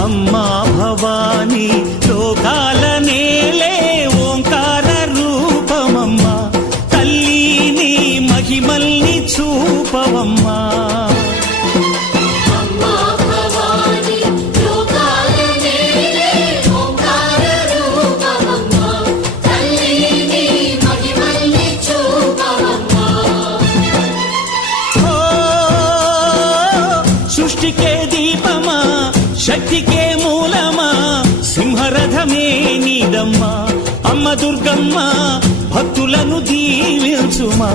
అమ్మా భవానీ లోకాల నేలే ఓంకార రూపమమ్మా తల్లి నీ మహిమల్ని చూపవమ్మా సృష్టికే దీపమా శక్తికే మూలమా సింహరథమే నీదమ్మా అమ్మ దుర్గమ్మ భక్తులను దీవించుమా